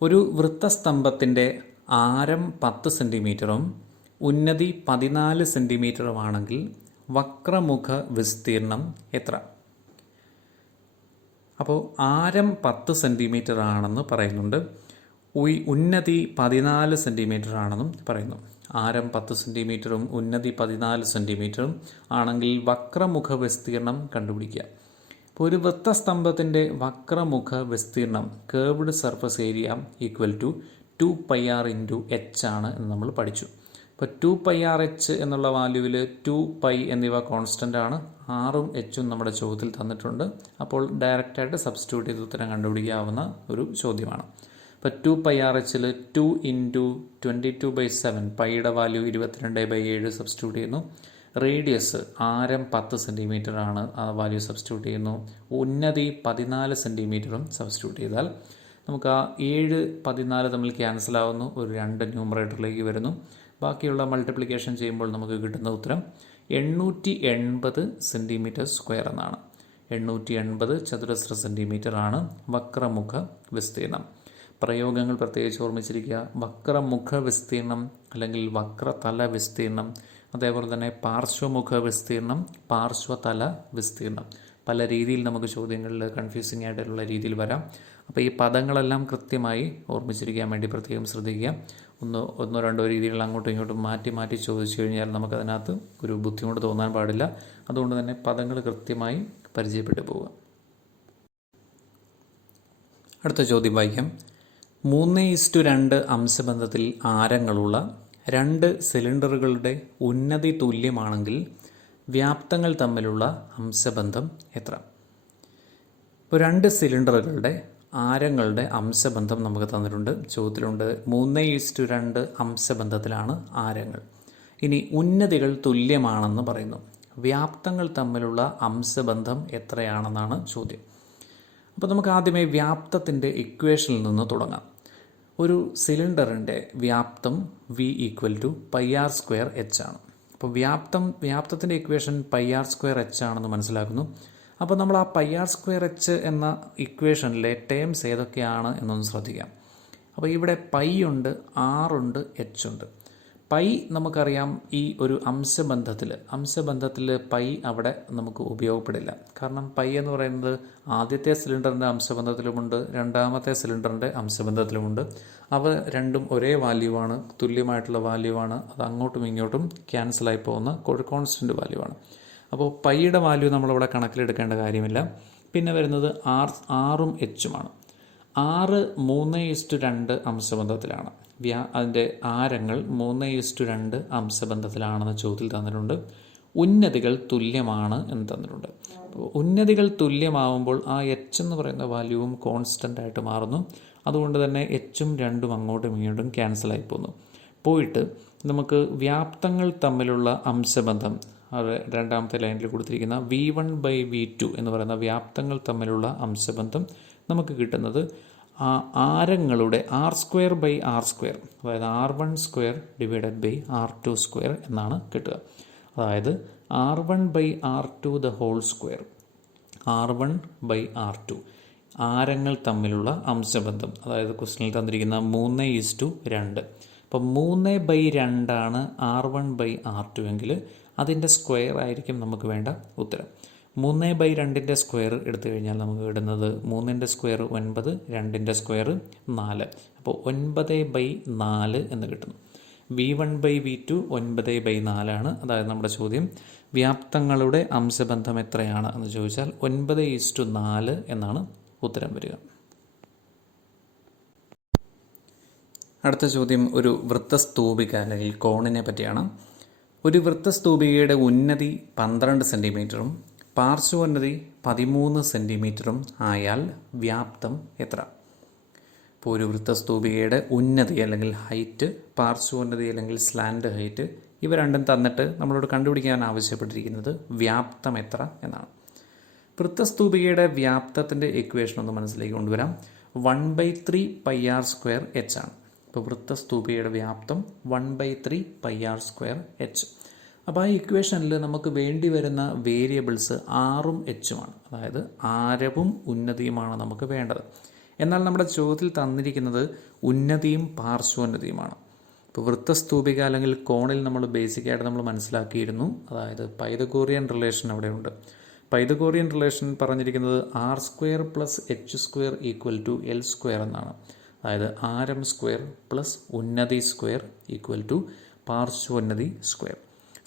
ഒരു വൃത്തസ്തംഭത്തിൻ്റെ ആരം 10 സെൻറ്റിമീറ്ററും ഉന്നതി 14 സെൻറ്റിമീറ്ററുമാണെങ്കിൽ വക്രമുഖ വിസ്തീർണം എത്ര? അപ്പോൾ ആരം 10 സെൻറ്റിമീറ്റർ ആണെന്ന് പറയുന്നുണ്ട്, ഉന്നതി 14 സെൻറ്റിമീറ്റർ ആണെന്നും പറയുന്നു. ആരം 10 സെൻറ്റിമീറ്ററും ഉന്നതി 14 സെൻറ്റിമീറ്ററും ആണെങ്കിൽ വക്രമുഖ വിസ്തീർണം കണ്ടുപിടിക്കുക. ഇപ്പോൾ ഒരു വൃത്തസ്തംഭത്തിൻ്റെ വക്രമുഖ വിസ്തീർണം curved surface area = 2πr × h ആണ് എന്ന് നമ്മൾ പഠിച്ചു. ഇപ്പോൾ 2πrh എന്നുള്ള വാല്യൂവിൽ 2π എന്നിവ കോൺസ്റ്റൻ്റ് ആണ്, ആറും എച്ചും നമ്മുടെ ചോദ്യത്തിൽ തന്നിട്ടുണ്ട്. അപ്പോൾ ഡയറക്റ്റായിട്ട് സബ്സ്റ്റിറ്റ്യൂട്ട് ചെയ്ത് ഉത്തരം കണ്ടുപിടിക്കാവുന്ന ഒരു ചോദ്യമാണ്. ഇപ്പോൾ 2πrhൽ 2 × 22/7, പൈയുടെ വാല്യൂ 22/7 സബ്സ്റ്റിറ്റ്യൂട്ട് ചെയ്യുന്നു. റേഡിയസ് ആരം 10 സെൻറ്റിമീറ്റർ ആണ്, ആ വാല്യൂ സബ്സ്റ്റിറ്റ്യൂട്ട് ചെയ്യുന്നു. ഉന്നതി 14 സെൻറ്റിമീറ്ററും സബ്സ്റ്റിറ്റ്യൂട്ട് ചെയ്താൽ നമുക്ക് ആ 7, 14 തമ്മിൽ ക്യാൻസലാവുന്നു, ഒരു 2 ന്യൂമറേറ്ററിലേക്ക് വരുന്നു. ബാക്കിയുള്ള മൾട്ടിപ്ലിക്കേഷൻ ചെയ്യുമ്പോൾ നമുക്ക് കിട്ടുന്ന ഉത്തരം 880 സെൻറ്റിമീറ്റർ സ്ക്വയർ എന്നാണ്. 880 ചതുരശ്ര സെൻറ്റിമീറ്റർ ആണ് വക്രമുഖ വിസ്തീർണം. പ്രയോഗങ്ങൾ പ്രത്യേകിച്ച് ഓർമ്മിച്ചിരിക്കുക. വക്രമുഖ വിസ്തീർണം അല്ലെങ്കിൽ വക്രതല വിസ്തീർണം, അതേപോലെ തന്നെ പാർശ്വമുഖ വിസ്തീർണം, പാർശ്വതല വിസ്തീർണം. പല രീതിയിൽ നമുക്ക് ചോദ്യങ്ങളിൽ കൺഫ്യൂസിംഗ് ആയിട്ടുള്ള രീതിയിൽ വരാം. അപ്പോൾ ഈ പദങ്ങളെല്ലാം കൃത്യമായി ഓർമ്മിച്ചിരിക്കാൻ വേണ്ടി പ്രത്യേകം ശ്രദ്ധിക്കുക. ഒന്നോ രണ്ടോ രീതികൾ അങ്ങോട്ടും ഇങ്ങോട്ടും മാറ്റി ചോദിച്ചു കഴിഞ്ഞാൽ നമുക്കതിനകത്ത് ഒരു ബുദ്ധിമുട്ട് തോന്നാൻ പാടില്ല. അതുകൊണ്ട് തന്നെ പദങ്ങൾ കൃത്യമായി പരിചയപ്പെട്ടു പോവുക. അടുത്ത ചോദ്യം വായിക്കാം. 3:2 അംശബന്ധത്തിൽ ആരങ്ങളുള്ള 2 സിലിണ്ടറുകളുടെ ഉന്നതി തുല്യമാണെങ്കിൽ വ്യാപ്തങ്ങൾ തമ്മിലുള്ള അംശബന്ധം എത്ര? ഇപ്പോൾ 2 സിലിണ്ടറുകളുടെ ആരങ്ങളുടെ അംശബന്ധം നമുക്ക് തന്നിട്ടുണ്ട്. ചോദ്യത്തിലുണ്ട് 3:2 അംശബന്ധത്തിലാണ് ആരങ്ങൾ. ഇനി ഉന്നതികൾ തുല്യമാണെന്ന് പറയുന്നു. വ്യാപ്തങ്ങൾ തമ്മിലുള്ള അംശബന്ധം എത്രയാണെന്നാണ് ചോദ്യം. അപ്പോൾ നമുക്ക് ആദ്യമേ വ്യാപ്തത്തിൻ്റെ ഇക്വേഷനിൽ നിന്ന് തുടങ്ങാം. ഒരു സിലിണ്ടറിൻ്റെ വ്യാപ്തം V = πr²h ആണ്. അപ്പോൾ വ്യാപ്തത്തിൻ്റെ ഇക്വേഷൻ πr²h ആണെന്ന് മനസ്സിലാക്കുന്നു. അപ്പോൾ നമ്മൾ ആ πr²h എന്ന ഇക്വേഷനിലെ ടേംസ് ഏതൊക്കെയാണ് എന്നൊന്ന് ശ്രദ്ധിക്കാം. അപ്പോൾ ഇവിടെ പൈ ഉണ്ട്, ആറുണ്ട്, എച്ച് ഉണ്ട്. പൈ നമുക്കറിയാം ഈ ഒരു അംശബന്ധത്തിൽ പൈ അവിടെ നമുക്ക് ഉപയോഗപ്പെടില്ല. കാരണം പൈ എന്ന് പറയുന്നത് ആദ്യത്തെ സിലിണ്ടറിൻ്റെ അംശബന്ധത്തിലുമുണ്ട്, രണ്ടാമത്തെ സിലിണ്ടറിൻ്റെ അംശബന്ധത്തിലുമുണ്ട്. അവ രണ്ടും ഒരേ വാല്യൂ ആണ്, തുല്യമായിട്ടുള്ള വാല്യൂ ആണ്. അത് അങ്ങോട്ടും ഇങ്ങോട്ടും ക്യാൻസലായി പോകുന്ന ഒരു കോൺസ്റ്റൻറ്റ് വാല്യൂ ആണ്. അപ്പോൾ പൈയുടെ വാല്യൂ നമ്മളിവിടെ കണക്കിലെടുക്കേണ്ട കാര്യമില്ല. പിന്നെ വരുന്നത് ആറും എച്ചുമാണ്. 6 3:2 അംശബന്ധത്തിലാണ്. അതിൻ്റെ ആരങ്ങൾ 3:2 അംശബന്ധത്തിലാണെന്ന് ചോദ്യത്തിൽ തന്നിട്ടുണ്ട്. ഉന്നതികൾ തുല്യമാണ് എന്ന് തന്നിട്ടുണ്ട്. അപ്പോൾ ഉന്നതികൾ തുല്യമാവുമ്പോൾ ആ എച്ച് എന്ന് പറയുന്ന വാല്യൂവും കോൺസ്റ്റൻ്റ് ആയിട്ട് മാറുന്നു. അതുകൊണ്ട് തന്നെ എച്ചും രണ്ടും അങ്ങോട്ടും ഇങ്ങോട്ടും ക്യാൻസലായി പോയിട്ട് നമുക്ക് വ്യാപ്തങ്ങൾ തമ്മിലുള്ള അംശബന്ധം, അത് രണ്ടാമത്തെ ലൈനിൽ കൊടുത്തിരിക്കുന്ന V1/V2 എന്ന് പറയുന്ന വ്യാപ്തങ്ങൾ തമ്മിലുള്ള അംശബന്ധം നമുക്ക് കിട്ടുന്നത് ആരങ്ങളുടെ R²/R², അതായത് R1² / R2² എന്നാണ് കിട്ടുക. അതായത് R1/R2 the whole square, R1/R2 ആരങ്ങൾ തമ്മിലുള്ള അംശബന്ധം. അതായത് ക്വസ്റ്റ്യനിൽ തന്നിരിക്കുന്ന 3:2. അപ്പം 3/2 R1/R2 എങ്കിൽ അതിൻ്റെ സ്ക്വയർ ആയിരിക്കും നമുക്ക് വേണ്ട ഉത്തരം. 3/2 സ്ക്വയർ എടുത്തു കഴിഞ്ഞാൽ നമുക്ക് കിട്ടുന്നത് 3 സ്ക്വയർ 9, 2 സ്ക്വയർ 4. അപ്പോൾ 9/4 എന്ന് കിട്ടുന്നു. V1/V2 9/4 ആണ്. അതായത് നമ്മുടെ ചോദ്യം വ്യാപ്തങ്ങളുടെ അംശബന്ധം എത്രയാണ് എന്ന് ചോദിച്ചാൽ 9:4 എന്നാണ് ഉത്തരം വരിക. അടുത്ത ചോദ്യം ഒരു വൃത്തസ്തൂപിക അല്ലെങ്കിൽ കോണിനെ പറ്റിയാണ്. ഒരു വൃത്തസ്തൂപികയുടെ ഉന്നതി 12 സെൻറ്റിമീറ്ററും പാർശ്വോന്നതി 13 സെൻറ്റിമീറ്ററും ആയാൽ വ്യാപ്തം എത്ര? ഇപ്പോൾ ഒരു വൃത്തസ്തൂപികയുടെ ഉന്നതി അല്ലെങ്കിൽ ഹൈറ്റ്, പാർശ്വോന്നതി അല്ലെങ്കിൽ സ്ലാൻഡ് ഹൈറ്റ്, ഇവ രണ്ടും തന്നിട്ട് നമ്മളോട് കണ്ടുപിടിക്കാൻ ആവശ്യപ്പെട്ടിരിക്കുന്നത് വ്യാപ്തം എത്ര എന്നാണ്. വൃത്തസ്തൂപികയുടെ വ്യാപ്തത്തിൻ്റെ ഇക്വേഷൻ ഒന്ന് മനസ്സിലേക്ക് കൊണ്ടുവരാം. 1/3 πr²h ആണ്. ഇപ്പോൾ വൃത്തസ്തൂപികയുടെ വ്യാപ്തം 1/3 πr²h. അപ്പോൾ ആ ഇക്വേഷനിൽ നമുക്ക് വേണ്ടി വരുന്ന വേരിയബിൾസ് ആറും എച്ചുമാണ്. അതായത് ആരവും ഉന്നതിയുമാണ് നമുക്ക് വേണ്ടത്. എന്നാൽ നമ്മുടെ ചോദ്യത്തിൽ തന്നിരിക്കുന്നത് ഉന്നതിയും പാർശ്വോന്നതിയുമാണ്. ഇപ്പോൾ വൃത്തസ്തൂപിക അല്ലെങ്കിൽ കോണിൽ നമ്മൾ ബേസിക്കായിട്ട് നമ്മൾ മനസ്സിലാക്കിയിരുന്നു. അതായത് പൈതഗോറിയൻ റിലേഷൻ അവിടെയുണ്ട്. പൈതഗോറിയൻ റിലേഷൻ പറഞ്ഞിരിക്കുന്നത് R² + H² = L² എന്നാണ്. അതായത് ആരം സ്ക്വയർ പ്ലസ് ഉന്നതി സ്ക്വയർ = പാർശ്വോന്നതി സ്ക്വയർ.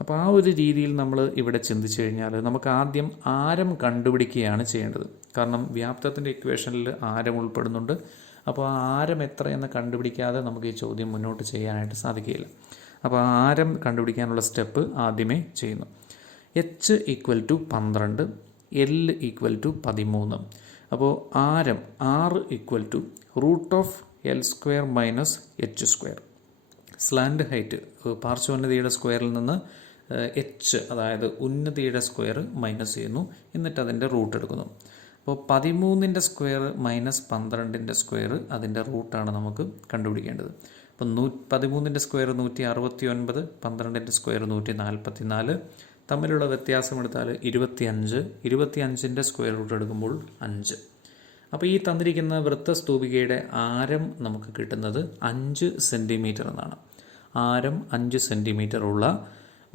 അപ്പോൾ ആ ഒരു രീതിയിൽ നമ്മൾ ഇവിടെ ചിന്തിച്ചു കഴിഞ്ഞാൽ നമുക്ക് ആദ്യം ആരം കണ്ടുപിടിക്കുകയാണ് ചെയ്യേണ്ടത്. കാരണം വ്യാപ്തത്തിൻ്റെ ഇക്വേഷനിൽ ആരം ഉൾപ്പെടുന്നുണ്ട്. അപ്പോൾ ആ ആരം എത്രയെന്ന് കണ്ടുപിടിക്കാതെ നമുക്ക് ഈ ചോദ്യം മുന്നോട്ട് ചെയ്യാനായിട്ട് സാധിക്കുകയില്ല. അപ്പോൾ ആ ആരം കണ്ടുപിടിക്കാനുള്ള സ്റ്റെപ്പ് ആദ്യമേ ചെയ്യുന്നു. H = 12, L = 13. അപ്പോൾ ആരം R = √L² - H². Slant height പാർശ്വോന്നതിയുടെ സ്ക്വയറിൽ നിന്ന് H, അതായത് ഉന്നതിയുടെ സ്ക്വയർ മൈനസ് ചെയ്യുന്നു. എന്നിട്ട് അതിൻ്റെ റൂട്ട് എടുക്കുന്നു. അപ്പോൾ 13 സ്ക്വയർ മൈനസ് 12 സ്ക്വയർ അതിൻ്റെ റൂട്ടാണ് നമുക്ക് കണ്ടുപിടിക്കേണ്ടത്. അപ്പം 13 സ്ക്വയർ 169, 12 സ്ക്വയർ 144. തമ്മിലുള്ള വ്യത്യാസം എടുത്താൽ 25. 25ൻ്റെ സ്ക്വയർ റൂട്ട് എടുക്കുമ്പോൾ 5. അപ്പോൾ ഈ തന്നിരിക്കുന്ന വൃത്തസ്തൂപികയുടെ ആരം നമുക്ക് കിട്ടുന്നത് 5 സെൻറ്റിമീറ്റർ എന്നാണ്. ആരം 5 സെൻറ്റിമീറ്റർ ഉള്ള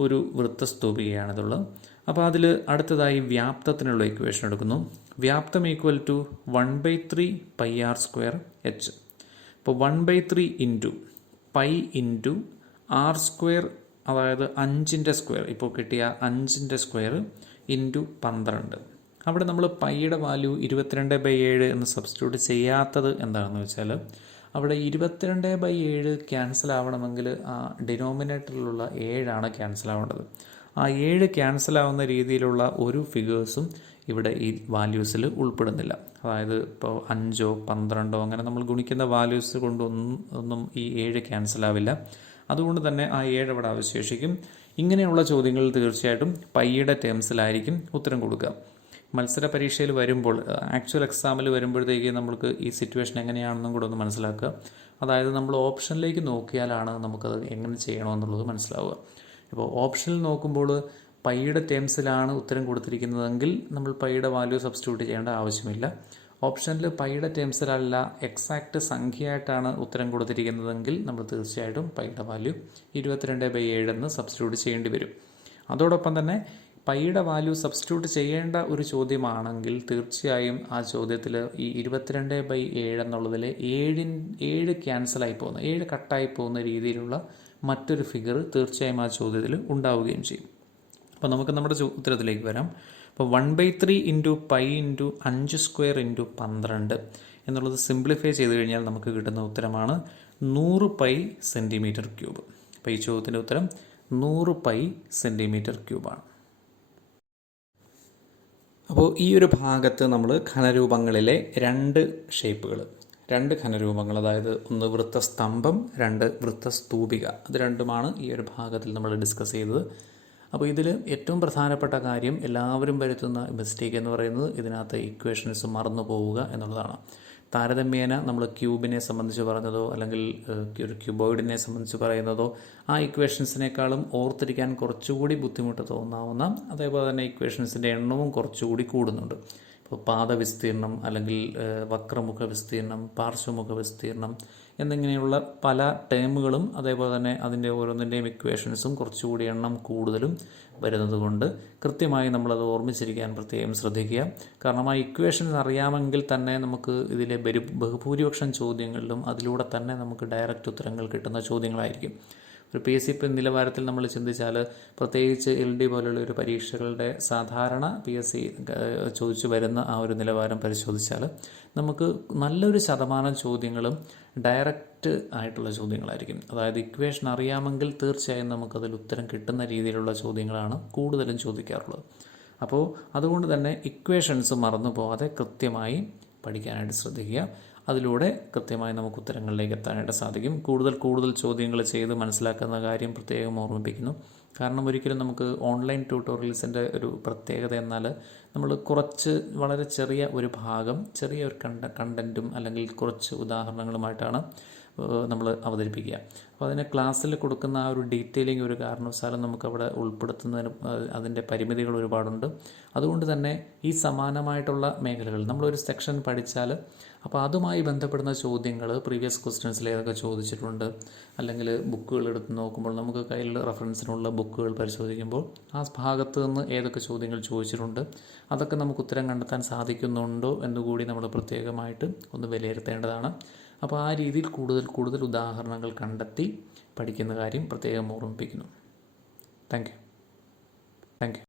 ഒരു വൃത്തസ്തൂപികയാണിതുള്ളത്. അപ്പോൾ അതിൽ അടുത്തതായി വ്യാപ്തത്തിനുള്ള ഇക്വേഷൻ എടുക്കുന്നു. വ്യാപ്തം = 1/3 πr²h. അപ്പോൾ 1/3 × പൈ ഇൻറ്റു ആർ സ്ക്വയർ, അതായത് 5ൻ്റെ സ്ക്വയർ, ഇപ്പോൾ കിട്ടിയ 5ൻ്റെ സ്ക്വയർ ഇൻറ്റു 12. അവിടെ നമ്മൾ പൈയുടെ വാല്യൂ 22/7 എന്ന് സബ്സ്റ്റിറ്റ്യൂട്ട് ചെയ്യാത്തത് എന്താണെന്ന് വെച്ചാൽ അവിടെ 22/7 ക്യാൻസൽ ആവണമെങ്കിൽ ആ ഡിനോമിനേറ്ററിലുള്ള 7 ക്യാൻസൽ ആവേണ്ടത്. ആ 7 ക്യാൻസൽ ആവുന്ന രീതിയിലുള്ള ഒരു ഫിഗേഴ്സും ഇവിടെ ഈ വാല്യൂസിൽ ഉൾപ്പെടുന്നില്ല. അതായത് ഇപ്പോൾ 5 12 അങ്ങനെ നമ്മൾ ഗുണിക്കുന്ന വാല്യൂസ് കൊണ്ടൊന്നും ഈ 7 ക്യാൻസൽ ആവില്ല. അതുകൊണ്ട് തന്നെ ആ 7 അവിടെ അവശേഷിക്കും. ഇങ്ങനെയുള്ള ചോദ്യങ്ങളിൽ തീർച്ചയായിട്ടും പൈയുടെ ടേംസിലായിരിക്കും ഉത്തരം കൊടുക്കുക. മത്സര പരീക്ഷയിൽ വരുമ്പോൾ, ആക്ച്വൽ എക്സാമിൽ വരുമ്പോഴത്തേക്ക് നമ്മൾക്ക് ഈ സിറ്റുവേഷൻ എങ്ങനെയാണെന്നും കൂടെ ഒന്ന് മനസ്സിലാക്കുക. അതായത് നമ്മൾ ഓപ്ഷനിലേക്ക് നോക്കിയാലാണ് നമുക്കത് എങ്ങനെ ചെയ്യണമെന്നുള്ളത് മനസ്സിലാവുക. ഇപ്പോൾ ഓപ്ഷനിൽ നോക്കുമ്പോൾ പൈയുടെ ടേംസിലാണ് ഉത്തരം കൊടുത്തിരിക്കുന്നതെങ്കിൽ നമ്മൾ പൈയുടെ വാല്യൂ സബ്സ്റ്റിറ്റ്യൂട്ട് ചെയ്യേണ്ട ആവശ്യമില്ല. ഓപ്ഷനിൽ പൈയുടെ ടേംസിലല്ല എക്സാക്റ്റ് സംഖ്യയായിട്ടാണ് ഉത്തരം കൊടുത്തിരിക്കുന്നതെങ്കിൽ നമ്മൾ തീർച്ചയായിട്ടും പൈയുടെ വാല്യൂ 22/7 എന്ന് സബ്സ്റ്റിറ്റ്യൂട്ട് ചെയ്യേണ്ടി വരും. അതോടൊപ്പം തന്നെ പൈയുടെ വാല്യൂ സബ്സ്റ്റിറ്റ്യൂട്ട് ചെയ്യേണ്ട ഒരു ചോദ്യമാണെങ്കിൽ തീർച്ചയായും ആ ചോദ്യത്തിൽ ഈ 22/7 എന്നുള്ളതിൽ 7 ക്യാൻസലായി പോകുന്ന, 7 കട്ടായി പോകുന്ന രീതിയിലുള്ള മറ്റൊരു ഫിഗർ തീർച്ചയായും ആ ചോദ്യത്തിൽ ഉണ്ടാവുകയും ചെയ്യും. അപ്പോൾ നമുക്ക് നമ്മുടെ ഉത്തരത്തിലേക്ക് വരാം. അപ്പോൾ 1/3 into pi into 5 square into 12 എന്നുള്ളത് സിംപ്ലിഫൈ ചെയ്ത് കഴിഞ്ഞാൽ നമുക്ക് കിട്ടുന്ന ഉത്തരമാണ് 100 പൈ സെൻറ്റിമീറ്റർ ക്യൂബ്. അപ്പോൾ ഈ ചോദ്യത്തിൻ്റെ ഉത്തരം 100 പൈ സെൻറ്റിമീറ്റർ ക്യൂബാണ്. അപ്പോൾ ഈ ഒരു ഭാഗത്ത് നമ്മൾ ഘനരൂപങ്ങളിലെ 2 ഷേപ്പുകൾ, 2 ഘനരൂപങ്ങൾ, അതായത് ഒന്ന് വൃത്തസ്തംഭം, 2 വൃത്തസ്തൂപിക, അത് രണ്ടുമാണ് ഈ ഒരു ഭാഗത്തിൽ നമ്മൾ ഡിസ്കസ് ചെയ്തത്. അപ്പോൾ ഇതിൽ ഏറ്റവും പ്രധാനപ്പെട്ട കാര്യം, എല്ലാവരും വരുത്തുന്ന മിസ്റ്റേക്ക് എന്ന് പറയുന്നത് ഇതിനകത്ത് ഇക്വേഷൻസ് മറന്നു പോവുക എന്നുള്ളതാണ്. താരതമ്യേന നമ്മൾ ക്യൂബിനെ സംബന്ധിച്ച് പറഞ്ഞതോ അല്ലെങ്കിൽ ഒരു ക്യൂബോയിഡിനെ സംബന്ധിച്ച് പറയുന്നതോ ആ ഇക്വേഷൻസിനേക്കാളും ഓർത്തിരിക്കാൻ കുറച്ചുകൂടി ബുദ്ധിമുട്ട് തോന്നാവുന്ന, അതേപോലെ തന്നെ ഇക്വേഷൻസിൻ്റെ എണ്ണവും കുറച്ചുകൂടി കൂടുന്നുണ്ട്. ഇപ്പോൾ പാദവിസ്തീർണം അല്ലെങ്കിൽ വക്രമുഖ വിസ്തീർണം, പാർശ്വമുഖ വിസ്തീർണം എന്നിങ്ങനെയുള്ള പല ടേമുകളും അതേപോലെ തന്നെ അതിൻ്റെ ഓരോന്നിൻ്റെയും ഇക്വേഷൻസും കുറച്ചുകൂടി എണ്ണം കൂടുതലും വരുന്നത് കൊണ്ട് കൃത്യമായി നമ്മളത് ഓർമ്മിച്ചിരിക്കാൻ പ്രത്യേകം ശ്രദ്ധിക്കുക. കാരണം ആ ഇക്വേഷൻസ് അറിയാമെങ്കിൽ തന്നെ നമുക്ക് ഇതിലെ ബഹുഭൂരിപക്ഷം ചോദ്യങ്ങളിലും അതിലൂടെ തന്നെ നമുക്ക് ഡയറക്റ്റ് ഉത്തരങ്ങൾ കിട്ടുന്ന ചോദ്യങ്ങളായിരിക്കും. ഒരു PSC നിലവാരത്തിൽ നമ്മൾ ചിന്തിച്ചാൽ, പ്രത്യേകിച്ച് LD പോലുള്ള ഒരു പരീക്ഷകളുടെ സാധാരണ PSC ചോദിച്ചു വരുന്ന ആ ഒരു നിലവാരം പരിശോധിച്ചാൽ നമുക്ക് നല്ലൊരു ശതമാനം ചോദ്യങ്ങളും ഡയറക്റ്റ് ആയിട്ടുള്ള ചോദ്യങ്ങളായിരിക്കും. അതായത് ഇക്വേഷൻ അറിയാമെങ്കിൽ തീർച്ചയായും നമുക്കതിൽ ഉത്തരം കിട്ടുന്ന രീതിയിലുള്ള ചോദ്യങ്ങളാണ് കൂടുതലും ചോദിക്കാറുള്ളത്. അപ്പോൾ അതുകൊണ്ട് തന്നെ ഇക്വേഷൻസ് മറന്നു പോകാതെ കൃത്യമായി പഠിക്കാനായിട്ട് ശ്രദ്ധിക്കുക. അതിലൂടെ കൃത്യമായി നമുക്ക് ഉത്തരങ്ങളിലേക്ക് എത്താനായിട്ട് സാധിക്കും. കൂടുതൽ ചോദ്യങ്ങൾ ചെയ്ത് മനസ്സിലാക്കുന്ന കാര്യം പ്രത്യേകം ഓർമ്മിപ്പിക്കുന്നു. കാരണം ഒരിക്കലും നമുക്ക് ഓൺലൈൻ ട്യൂട്ടോറിയൽസിൻ്റെ ഒരു പ്രത്യേകത എന്നാൽ നമ്മൾ വളരെ ചെറിയ ഒരു ഭാഗം, ചെറിയ ഒരു കണ്ടൻറ്റും അല്ലെങ്കിൽ കുറച്ച് ഉദാഹരണങ്ങളുമായിട്ടാണ് നമ്മൾ അവതരിപ്പിക്കുക. അപ്പോൾ അതിന് ക്ലാസ്സിൽ കൊടുക്കുന്ന ആ ഒരു ഡീറ്റെയിലിംഗ് ഒരു കാരണവശാലും നമുക്കവിടെ ഉൾപ്പെടുത്തുന്നതിന് അതിൻ്റെ പരിമിതികൾ ഒരുപാടുണ്ട്. അതുകൊണ്ട് തന്നെ ഈ സമാനമായിട്ടുള്ള മേഖലകൾ നമ്മളൊരു സെക്ഷൻ പഠിച്ചാൽ അപ്പോൾ അതുമായി ബന്ധപ്പെടുന്ന ചോദ്യങ്ങൾ പ്രീവിയസ് ക്വസ്റ്റ്യൻസിൽ ഏതൊക്കെ ചോദിച്ചിട്ടുണ്ട്, അല്ലെങ്കിൽ ബുക്കുകൾ എടുത്ത് നോക്കുമ്പോൾ നമുക്ക് കയ്യിൽ റെഫറൻസിനുള്ള ബുക്കുകൾ പരിശോധിക്കുമ്പോൾ ആ ഭാഗത്ത് നിന്ന് ഏതൊക്കെ ചോദ്യങ്ങൾ ചോദിച്ചിട്ടുണ്ട്, അതൊക്കെ നമുക്ക് ഉത്തരം കണ്ടെത്താൻ സാധിക്കുന്നുണ്ടോ എന്നുകൂടി നമ്മൾ പ്രത്യേകമായിട്ട് ഒന്ന് വിലയിരുത്തേണ്ടതാണ്. അപ്പോൾ ആ രീതിയിൽ കൂടുതൽ ഉദാഹരണങ്ങൾ കണ്ടെത്തി പഠിക്കുന്ന കാര്യം പ്രത്യേകം ഓർമ്മിപ്പിക്കുന്നു. Thank you.